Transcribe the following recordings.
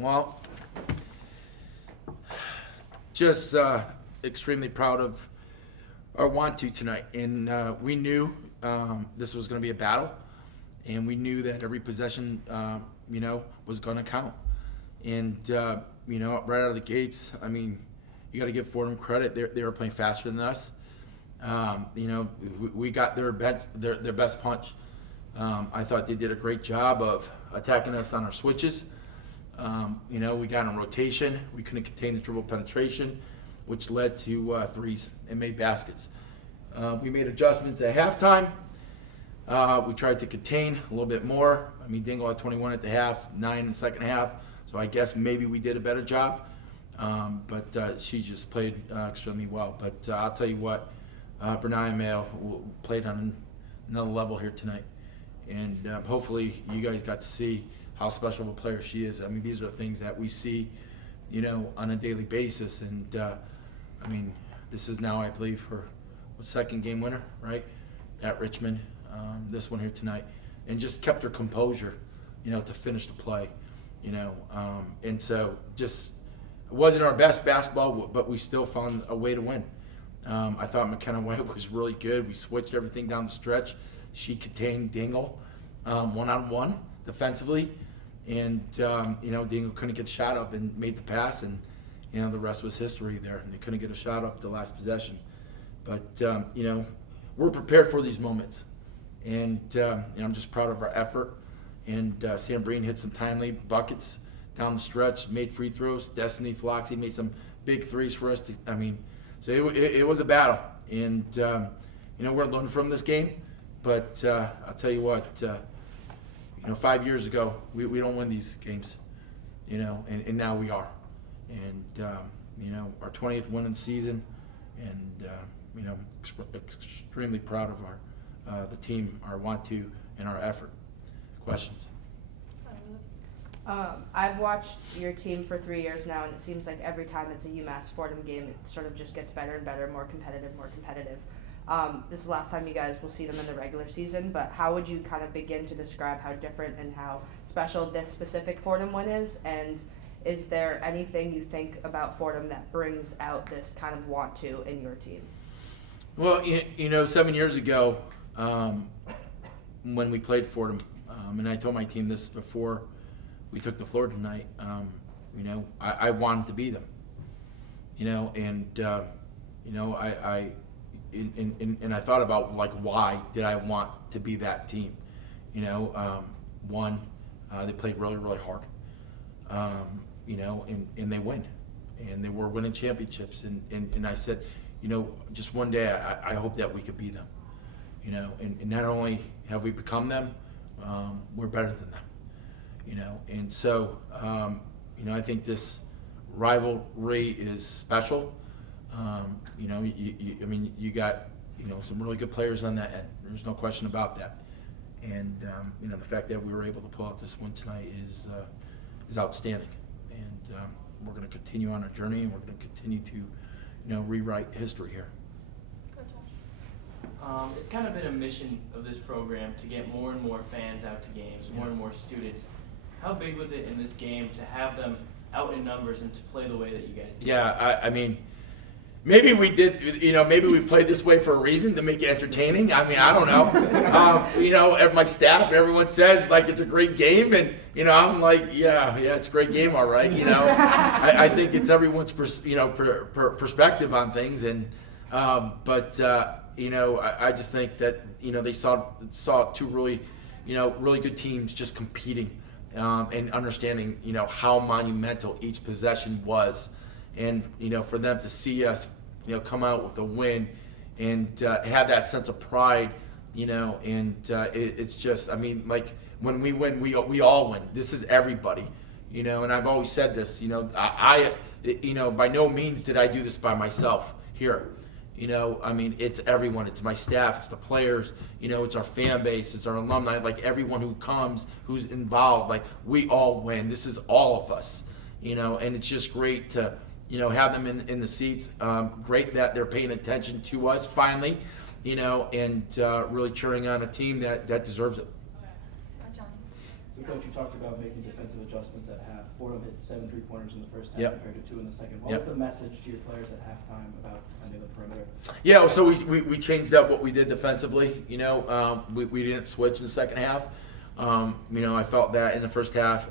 Well, just extremely proud of our want-to tonight. And we knew this was going to be a battle, and we knew that every possession, was going to count. And, right out of the gates, I mean, you got to give Fordham credit. They were playing faster than us. We got their best punch. I thought they did a great job of attacking us on our switches. We got in rotation. We couldn't contain the dribble penetration, which led to threes and made baskets. We made adjustments at halftime. We tried to contain a little bit more. I mean, Dingle had 21 at the half, 9 in the second half. So I guess maybe we did a better job. But she just played extremely well. But I'll tell you what, Bernaya Mayo played on another level here tonight. And hopefully you guys got to see how special of a player she is. I mean, these are the things that we see, on a daily basis. And, this is now, I believe, her second game winner, right, at Richmond, this one here tonight. And just kept her composure, to finish the play, And so just it wasn't our best basketball, but we still found a way to win. I thought McKenna White was really good. We switched everything down the stretch. She contained Dingle one-on-one defensively. And, Dingle couldn't get a shot up and made the pass. And, the rest was history there. And they couldn't get a shot up the last possession. But, we're prepared for these moments. And, I'm just proud of our effort. And Sam Breen hit some timely buckets down the stretch, made free throws. Destiny Floxy made some big threes for us. So it was a battle. And, we're learning from this game. But I'll tell you what, 5 years ago, we don't win these games, and now we are. And, our 20th win in the season. And, extremely proud of the team, our want-to, and our effort. Questions? I've watched your team for 3 years now, and it seems like every time it's a UMass Fordham game, it sort of just gets better and better, more competitive. This is the last time you guys will see them in the regular season, but how would you kind of begin to describe how different and how special this specific Fordham win is? And is there anything you think about Fordham that brings out this kind of want-to in your team? Well, 7 years ago, when we played Fordham, and I told my team this before we took the floor tonight, I wanted to beat them, and I thought about why did I want to be that team? One, they played really, really hard, and they win, and they were winning championships, and I said, just one day I hope that we could beat them, and not only have we become them, we're better than them, and so I think this rivalry is special. You got some really good players on that end. There's no question about that. And the fact that we were able to pull out this win tonight is outstanding. And we're going to continue on our journey, and we're going to continue to rewrite history here. It's kind of been a mission of this program to get more and more fans out to games, more and more students. How big was it in this game to have them out in numbers and to play the way that you guys did? Yeah, maybe we did, maybe we played this way for a reason, to make it entertaining. I don't know. My staff, everyone says, it's a great game. And, I'm like, yeah, it's a great game, all right. I think it's everyone's, perspective on things. And, I just think that, they saw two really, really good teams just competing and understanding, how monumental each possession was. And, for them to see us, come out with a win and have that sense of pride, it's just, when we win, we all win. This is everybody, and I've always said this, I by no means did I do this by myself here. It's everyone. It's my staff. It's the players. It's our fan base. It's our alumni. Everyone who comes, who's involved. We all win. This is all of us. And it's just great to, have them in the seats. Great that they're paying attention to us finally, and really cheering on a team that deserves it. John. So, Coach, you talked about making defensive adjustments at half. Fordham hit 7 3-pointers in the first half Yep. compared to 2 in the second. What Yep. was the message to your players at halftime about defending the perimeter? Yeah, so we changed up what we did defensively. We didn't switch in the second half. I felt that in the first half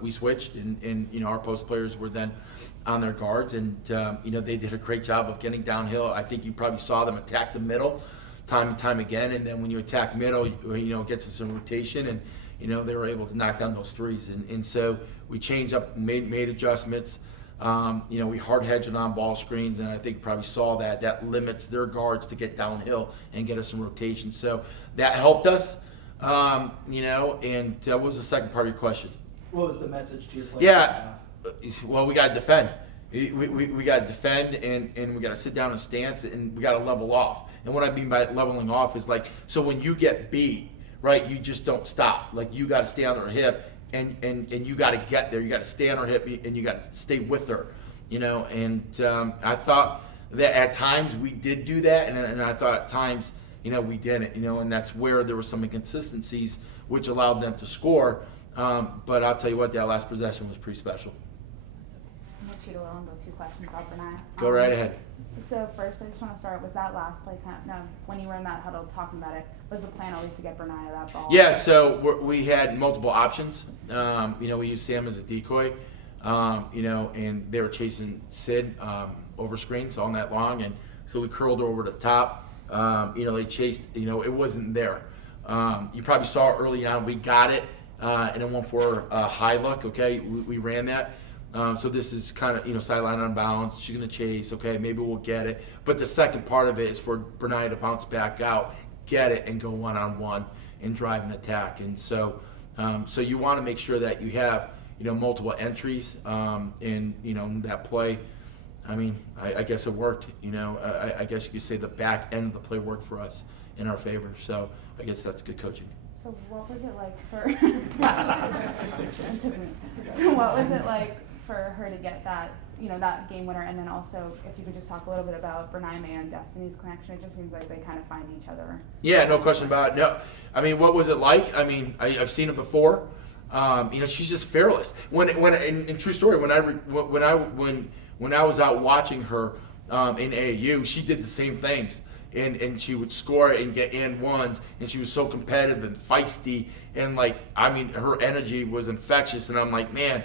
we switched, and our post players were then on their guards, and they did a great job of getting downhill. I think you probably saw them attack the middle time and time again, and then when you attack middle, it gets us in rotation, and they were able to knock down those threes, and so we changed up, made adjustments. We hard hedged on ball screens, and I think you probably saw that limits their guards to get downhill and get us in rotation. So that helped us. And what was the second part of your question? What was the message to your players Yeah, at half? well, we got to defend. We got to defend, and we got to sit down in stance, and we got to level off. And what I mean by leveling off is so when you get beat, right, you just don't stop. You got to stay on their hip, and you got to get there. You got to stay on her hip, and you got to stay with her. And I thought that at times we did do that, and I thought at times we didn't. And that's where there were some inconsistencies, which allowed them to score. But I'll tell you what, that last possession was pretty special. I'm going to shoot a little and go 2 questions about Bernaya. Go right ahead. So first, I just want to start, was that last play, when you were in that huddle talking about it, was the plan always to get Bernaya that ball? Yeah, so we had multiple options. We used Sam as a decoy, and they were chasing Sid over screens all night long, and so we curled her over the top. They chased, it wasn't there. You probably saw it early on. We got it, and it went for a high look, okay? We ran that. So this is kind of, sideline on bounds. She's going to chase, okay, maybe we'll get it. But the second part of it is for Bernaya to bounce back out, get it, and go one-on-one and drive an attack. And so you want to make sure that you have, multiple entries in, that play. I mean, I guess it worked. I guess you could say the back end of the play worked for us in our favor. So I guess that's good coaching. So what was it like for So what was it like for her to get that, that game winner? And then also, if you could just talk a little bit about Bernaya May and Destiny's connection. It just seems like they kind of find each other. Yeah, no question about it. No, I mean, what was it like? I mean, I've seen it before. She's just fearless. In true story, when I was out watching her in AAU, she did the same things. And she would score and get and ones, and she was so competitive and feisty, and her energy was infectious, and I'm like, man,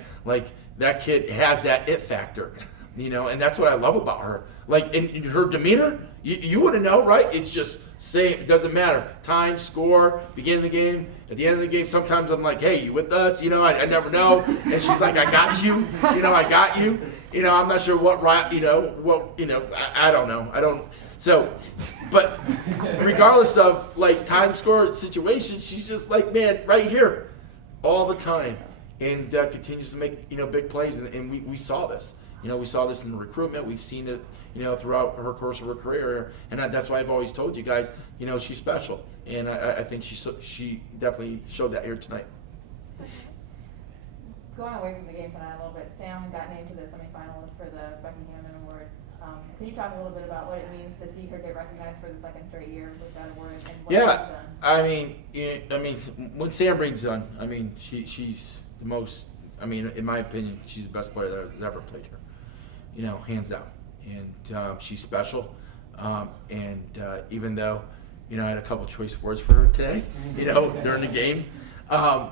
that kid has that it factor, and that's what I love about her. In her demeanor, you wouldn't know, right? It's just same, it doesn't matter. Time, score, beginning of the game, at the end of the game, sometimes I'm like, hey, you with us? I never know. And she's like, I got you, I got you. I'm not sure what right, I don't know. So, but regardless of time, score, situation, she's just man, right here all the time, and continues to make big plays, and we saw this. We saw this in the recruitment. We've seen it throughout her course of her career, and that's why I've always told you guys she's special, and I think she definitely showed that here tonight. Going away from the game tonight a little bit, Sam got named to the semifinalist for the Buckingham Award. Can you talk a little bit about what it means to see her get recognized for the second straight year with that award and what she's Yeah, done? When Sam brings it on, she's the most. In my opinion, she's the best player that has ever played here. Hands down, and she's special. And even though, I had a couple choice words for her today, during the game, I'm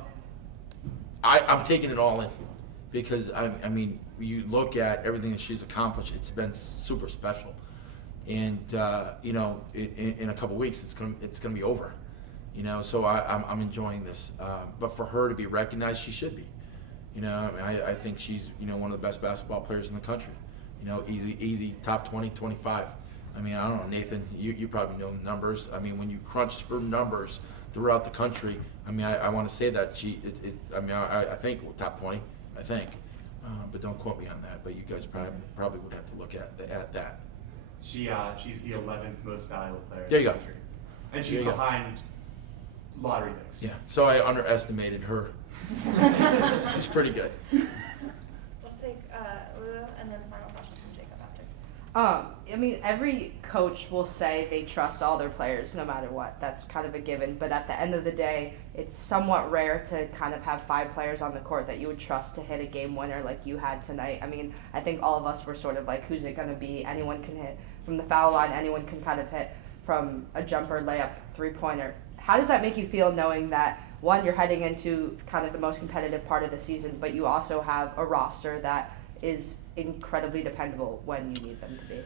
taking it all in, because you look at everything that she's accomplished, it's been super special, and in a couple weeks it's gonna be over, so I'm enjoying this, but for her to be recognized, she should be. I think she's one of the best basketball players in the country, easy top 20, 25. I don't know, Nathan, you probably know the numbers. When you crunch her numbers throughout the country, I want to say that I think top 20, I think. But don't quote me on that. But you guys probably would have to look at that. She's the 11th most valuable player There in you the go. country. And she's behind lottery picks. Yeah. So I underestimated her. She's pretty good. We'll take Lulu and then final question from Jacob after. I mean, every coach will say they trust all their players no matter what. That's kind of a given. But at the end of the day, it's somewhat rare to kind of have 5 players on the court that you would trust to hit a game winner like you had tonight. I mean, I think all of us were sort of like, who's it going to be? Anyone can hit from the foul line. Anyone can kind of hit from a jumper, layup, three-pointer. How does that make you feel knowing that, one, you're heading into kind of the most competitive part of the season, but you also have a roster that is incredibly dependable when you need them to be?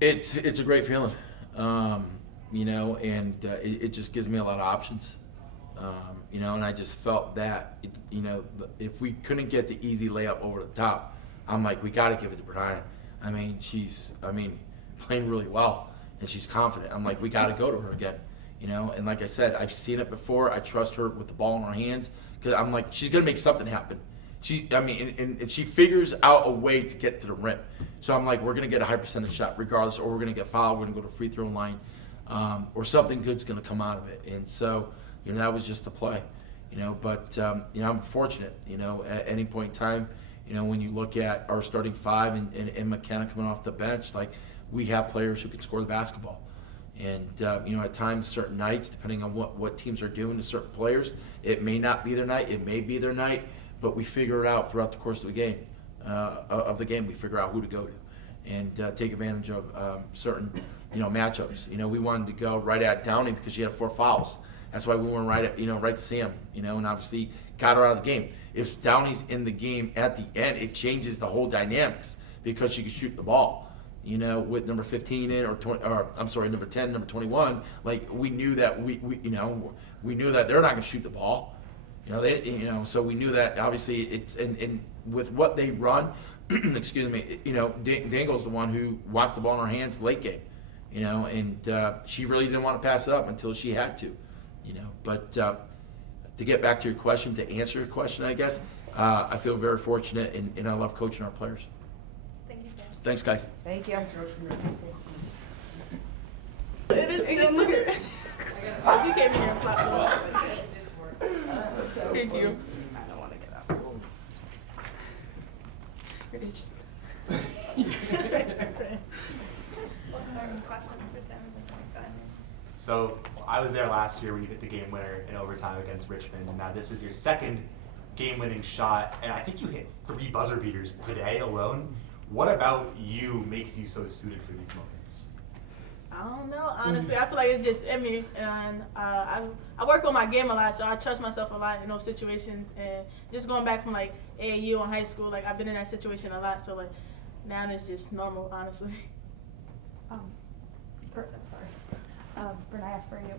It's a great feeling, you know, and it just gives me a lot of options, you know, and I just felt that, you know, if we couldn't get the easy layup over the top, I'm like, we got to give it to Brianna. I mean, she's playing really well, and she's confident. I'm like, we got to go to her again, you know, and like I said, I've seen it before. I trust her with the ball in her hands because I'm like, she's going to make something happen. And she figures out a way to get to the rim. So I'm like, we're going to get a high percentage shot regardless, or we're going to get fouled, we're going to go to free throw line, or something good's going to come out of it. And so, you know, that was just a play, you know. But, you know, I'm fortunate, you know, at any point in time, you know, when you look at our starting 5 and McKenna coming off the bench, like, we have players who can score the basketball. And, you know, at times, certain nights, depending on what teams are doing to certain players, it may not be their night, it may be their night. But we figure it out throughout the course of the game. We figure out who to go to, and take advantage of certain, you know, matchups. You know, we wanted to go right at Downey because she had 4 fouls. That's why we went right to Sam. You know, and obviously got her out of the game. If Downey's in the game at the end, it changes the whole dynamics because she can shoot the ball. You know, with number 15 in, number 10, number 21. Like, we knew that we knew that they're not going to shoot the ball. You know, so we knew that obviously it's and with what they run, excuse me, you know, Dingle's the one who wants the ball in her hands late game, you know, and she really didn't want to pass it up until she had to, you know. But to get back to your question, to answer your question, I guess, I feel very fortunate and I love coaching our players. Thank you, Jen. Thanks, guys. Thank you. She came in here and popped it. Thank you. I don't want to get up. We'll start with questions for Sam. Go ahead. So I was there last year when you hit the game winner in overtime against Richmond, and now this is your second game-winning shot, and I think you hit 3 buzzer beaters today alone. What about you makes you so suited for these moments? I don't know. Honestly, I feel like it's just in me, and I work on my game a lot, so I trust myself a lot in those situations. And just going back from like AAU in high school, like I've been in that situation a lot, so like now it's just normal, honestly. Bernaya, for you.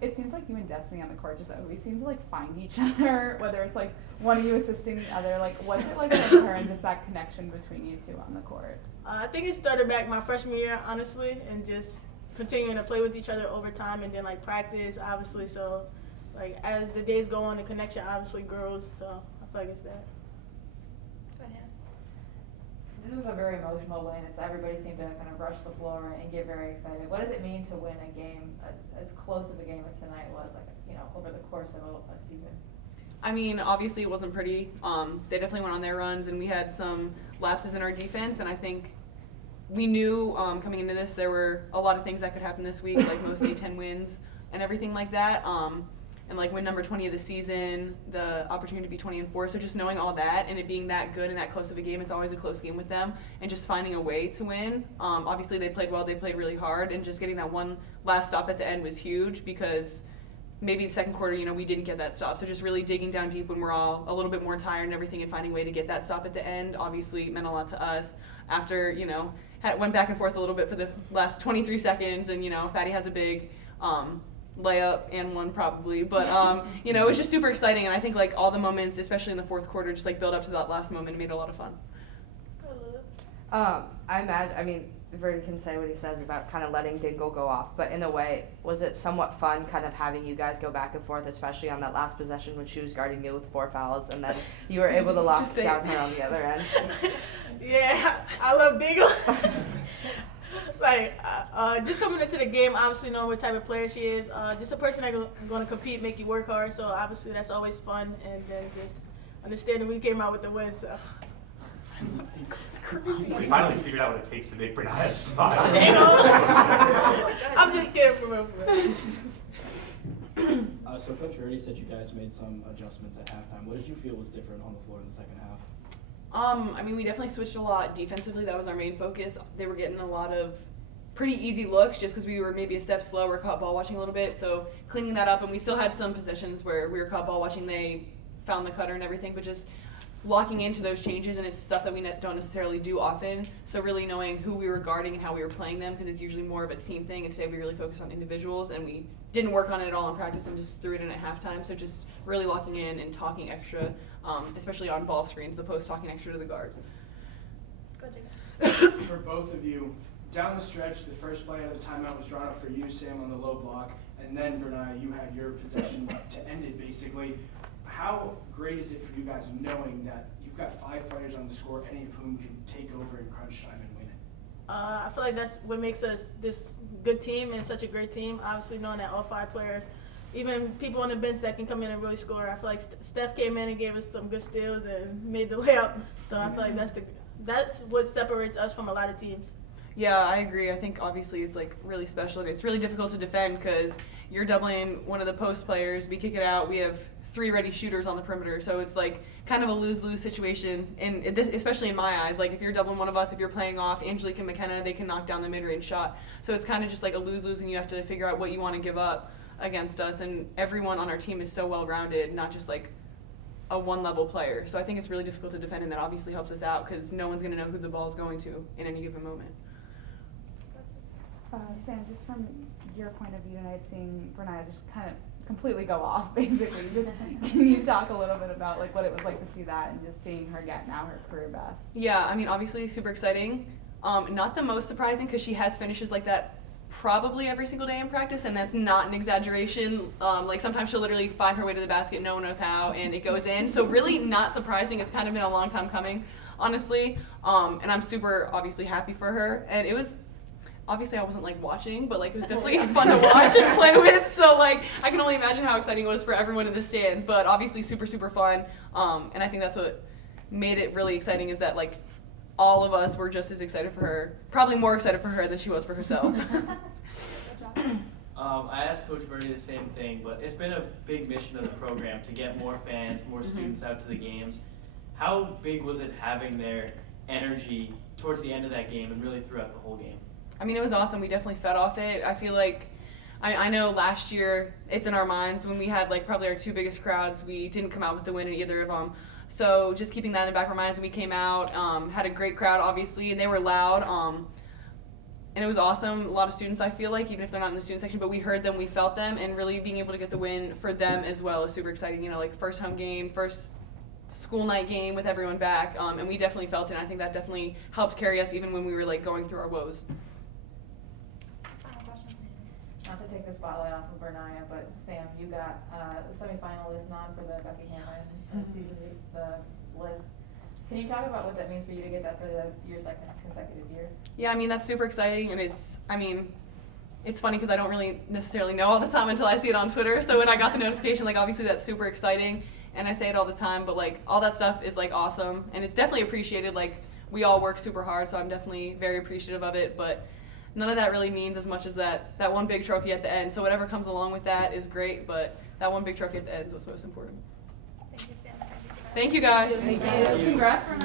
It seems like you and Destiny on the court just always seem to like find each other, whether it's like one of you assisting the other. Like, what's it like with her and just that connection between you two on the court? I think it started back my freshman year, honestly, and just continuing to play with each other over time, and then like practice, obviously. So, like as the days go on, the connection obviously grows. So I feel like it's that. Go ahead. This was a very emotional win. Everybody seemed to kind of rush the floor and get very excited. What does it mean to win a game as close of a game as tonight was, like, you know, over the course of a season? I mean, obviously it wasn't pretty. They definitely went on their runs, and we had some lapses in our defense, and I think we knew coming into this there were a lot of things that could happen this week, like most A10 wins and everything like that. And like win number 20 of the season, the opportunity to be 20-4. So just knowing all that and it being that good and that close of a game, it's always a close game with them, and just finding a way to win. Obviously they played well, they played really hard, and just getting that one last stop at the end was huge because maybe the second quarter, you know, we didn't get that stop. So just really digging down deep when we're all a little bit more tired and everything, and finding a way to get that stop at the end obviously meant a lot to us. After, you know, went back and forth a little bit for the last 23 seconds, and, you know, Patty has a big layup and one probably, but you know, it was just super exciting, and I think like all the moments, especially in the fourth quarter, just like build up to that last moment and made it a lot of fun. I mean, Vern can say what he says about kind of letting Dingle go off, but in a way, was it somewhat fun kind of having you guys go back and forth, especially on that last possession when she was guarding you with 4 fouls, and then you were able to lock down her on the other end? Yeah, I love Dingle. Like, just coming into the game, obviously knowing what type of player she is, just a person that's going to compete, make you work hard, so obviously that's always fun, and then just understanding we came out with the win, so. We finally figured out what it takes to make Bernaya smile. I'm just kidding for real. So Coach already said you guys made some adjustments at halftime. What did you feel was different on the floor in the second half? I mean, we definitely switched a lot defensively. That was our main focus. They were getting a lot of pretty easy looks just because we were maybe a step slower, caught ball watching a little bit. So cleaning that up, and we still had some possessions where we were caught ball watching. They found the cutter and everything, but just locking into those changes, and it's stuff that we don't necessarily do often. So really knowing who we were guarding and how we were playing them, because it's usually more of a team thing, and today we really focused on individuals, and we didn't work on it at all in practice and just threw it in at halftime. So just really locking in and talking extra, especially on ball screens, the post, talking extra to the guards. For both of you, down the stretch, the first play of the timeout was drawn up for you, Sam, on the low block, and then Bernaya, you had your possession to end it basically. How great is it for you guys knowing that you've got 5 players on the score, any of whom can take over in crunch time and win it? I feel like that's what makes us this good team and such a great team. Obviously, knowing that all 5 players, even people on the bench that can come in and really score. I feel like Steph came in and gave us some good steals and made the layup. So I feel like that's what separates us from a lot of teams. Yeah, I agree. I think obviously it's like really special. It's really difficult to defend because you're doubling one of the post players. We kick it out. We have 3 ready shooters on the perimeter, so it's like kind of a lose-lose situation, and especially in my eyes, like if you're doubling one of us, if you're playing off Angelique and McKenna, they can knock down the mid-range shot, so it's kind of just like a lose-lose, and you have to figure out what you want to give up against us, and everyone on our team is so well-rounded, not just like a one-level player, so I think it's really difficult to defend, and that obviously helps us out because no one's going to know who the ball is going to in any given moment. Sam, just from your point of view tonight, seeing Bernaya just kind of completely go off, basically. Just, can you talk a little bit about like what it was like to see that and just seeing her get now her career best? Yeah, I mean, obviously super exciting. Not the most surprising because she has finishes like that probably every single day in practice, and that's not an exaggeration. Like sometimes she'll literally find her way to the basket, no one knows how, and it goes in. So really not surprising. It's kind of been a long time coming, honestly. And I'm super obviously happy for her. And it was, obviously I wasn't like watching, but like it was definitely fun to watch and play with. So like I can only imagine how exciting it was for everyone in the stands, but obviously super, super fun. And I think that's what made it really exciting is that like all of us were just as excited for her, probably more excited for her than she was for herself. I asked Coach Murray the same thing, but it's been a big mission of the program to get more fans, more students out to the games. How big was it having their energy towards the end of that game and really throughout the whole game? I mean, it was awesome. We definitely fed off it. I feel like, I know last year, it's in our minds, when we had like probably our 2 biggest crowds, we didn't come out with the win in either of them. So just keeping that in the back of our minds, when we came out, had a great crowd, obviously, and they were loud. And it was awesome. A lot of students, I feel like, even if they're not in the student section, but we heard them, we felt them, and really being able to get the win for them as well is super exciting. You know, like first home game, first school night game with everyone back, and we definitely felt it, and I think that definitely helped carry us even when we were like going through our woes. Not to take the spotlight off of Bernaya, but Sam, you got the semifinalist nod for the Becky Hanlon season, the list. Can you talk about what that means for you to get that for your 2nd consecutive year? Yeah, I mean, that's super exciting, and it's funny because I don't really necessarily know all the time until I see it on Twitter, so when I got the notification, like, obviously that's super exciting, and I say it all the time, but, like, all that stuff is, like, awesome, and it's definitely appreciated. Like, we all work super hard, so I'm definitely very appreciative of it, but none of that really means as much as that one big trophy at the end. So whatever comes along with that is great, but that one big trophy at the end is what's most important. Thank you, Sam. Thank you, guys. Thank you. Congrats, Bernaya.